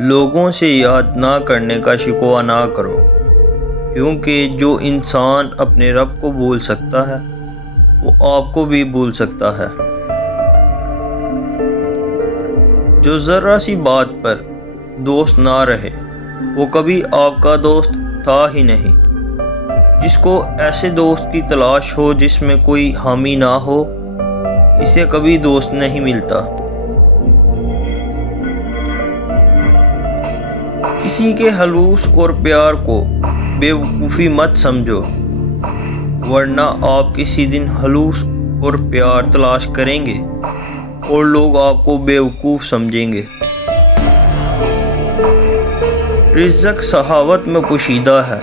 لوگوں سے یاد نہ کرنے کا شکوہ نہ کرو، کیونکہ جو انسان اپنے رب کو بھول سکتا ہے وہ آپ کو بھی بھول سکتا ہے۔ جو ذرا سی بات پر دوست نہ رہے وہ کبھی آپ کا دوست تھا ہی نہیں۔ جس کو ایسے دوست کی تلاش ہو جس میں کوئی حامی نہ ہو، اسے کبھی دوست نہیں ملتا۔ کسی کے خلوص اور پیار کو بے وقوفی مت سمجھو، ورنہ آپ کسی دن خلوص اور پیار تلاش کریں گے اور لوگ آپ کو بے وقوف سمجھیں گے۔ رزق سخاوت میں پوشیدہ ہے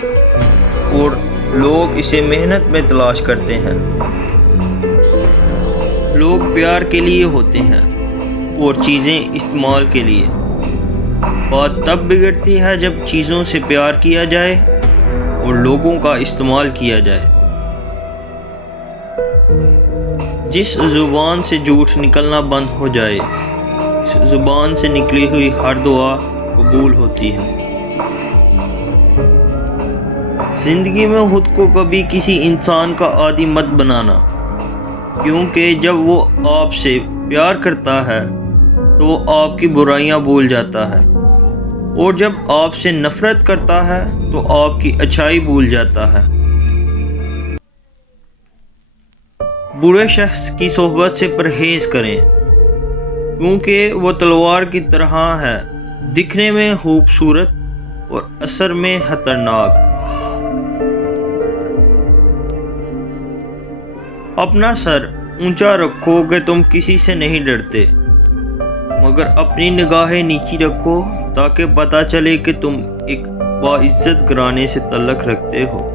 اور لوگ اسے محنت میں تلاش کرتے ہیں۔ لوگ پیار کے لیے ہوتے ہیں اور چیزیں استعمال کے لیے۔ بات تب بگڑتی ہے جب چیزوں سے پیار کیا جائے اور لوگوں کا استعمال کیا جائے۔ جس زبان سے جھوٹ نکلنا بند ہو جائے، اس زبان سے نکلی ہوئی ہر دعا قبول ہوتی ہے۔ زندگی میں خود کو کبھی کسی انسان کا عادی مت بنانا، کیونکہ جب وہ آپ سے پیار کرتا ہے تو وہ آپ کی برائیاں بھول جاتا ہے، اور جب آپ سے نفرت کرتا ہے تو آپ کی اچھائی بھول جاتا ہے۔ برے شخص کی صحبت سے پرہیز کریں، کیونکہ وہ تلوار کی طرح ہے، دکھنے میں خوبصورت اور اثر میں خطرناک۔ اپنا سر اونچا رکھو کہ تم کسی سے نہیں ڈرتے، مگر اپنی نگاہیں نیچی رکھو تاکہ پتہ چلے کہ تم ایک باعزت گھرانے سے تعلق رکھتے ہو۔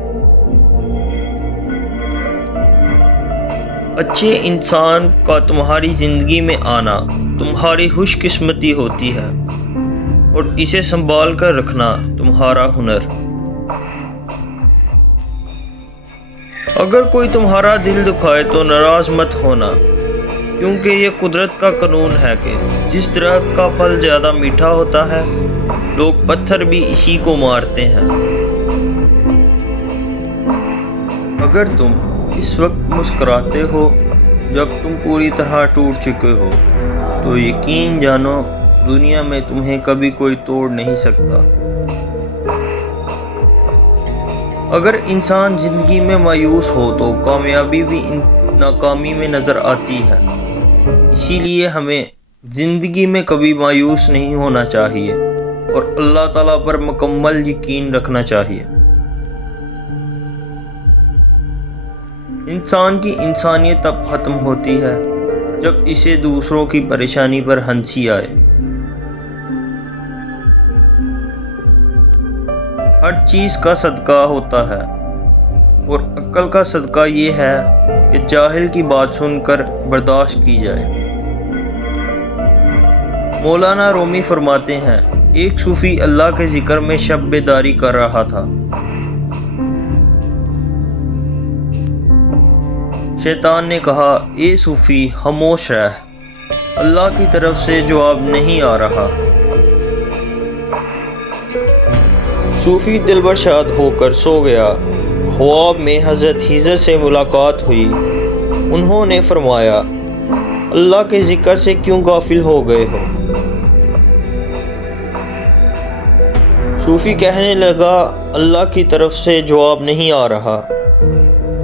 اچھے انسان کا تمہاری زندگی میں آنا تمہاری خوش قسمتی ہوتی ہے، اور اسے سنبھال کر رکھنا تمہارا ہنر۔ اگر کوئی تمہارا دل دکھائے تو ناراض مت ہونا، کیونکہ یہ قدرت کا قانون ہے کہ جس درخت کا پھل زیادہ میٹھا ہوتا ہے، لوگ پتھر بھی اسی کو مارتے ہیں۔ اگر تم اس وقت مسکراتے ہو جب تم پوری طرح ٹوٹ چکے ہو، تو یقین جانو دنیا میں تمہیں کبھی کوئی توڑ نہیں سکتا۔ اگر انسان زندگی میں مایوس ہو تو کامیابی بھی ناکامی میں نظر آتی ہے، اسی لیے ہمیں زندگی میں کبھی مایوس نہیں ہونا چاہیے اور اللہ تعالیٰ پر مکمل یقین رکھنا چاہیے۔ انسان کی انسانیت تب ختم ہوتی ہے جب اسے دوسروں کی پریشانی پر ہنسی آئے۔ ہر چیز کا صدقہ ہوتا ہے، اور عقل کا صدقہ یہ ہے کہ جاہل کی بات سن کر برداشت کی جائے۔ مولانا رومی فرماتے ہیں، ایک صوفی اللہ کے ذکر میں شب بیداری کر رہا تھا۔ شیطان نے کہا، اے صوفی خاموش رہ، اللہ کی طرف سے جواب نہیں آ رہا۔ صوفی دلبر شاد ہو کر سو گیا۔ خواب میں حضرت خضر سے ملاقات ہوئی۔ انہوں نے فرمایا، اللہ کے ذکر سے کیوں غافل ہو گئے ہو؟ صوفی کہنے لگا، اللہ کی طرف سے جواب نہیں آ رہا،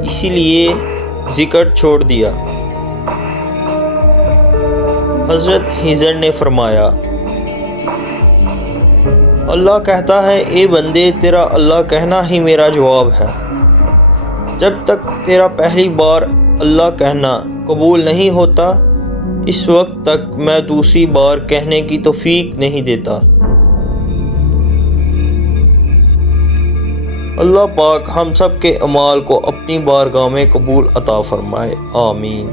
اسی لیے ذکر چھوڑ دیا۔ حضرت خضر نے فرمایا، اللہ کہتا ہے، اے بندے، تیرا اللہ کہنا ہی میرا جواب ہے۔ جب تک تیرا پہلی بار اللہ کہنا قبول نہیں ہوتا، اس وقت تک میں دوسری بار کہنے کی توفیق نہیں دیتا۔ اللہ پاک ہم سب کے اعمال کو اپنی بارگاہ میں قبول عطا فرمائے، آمین۔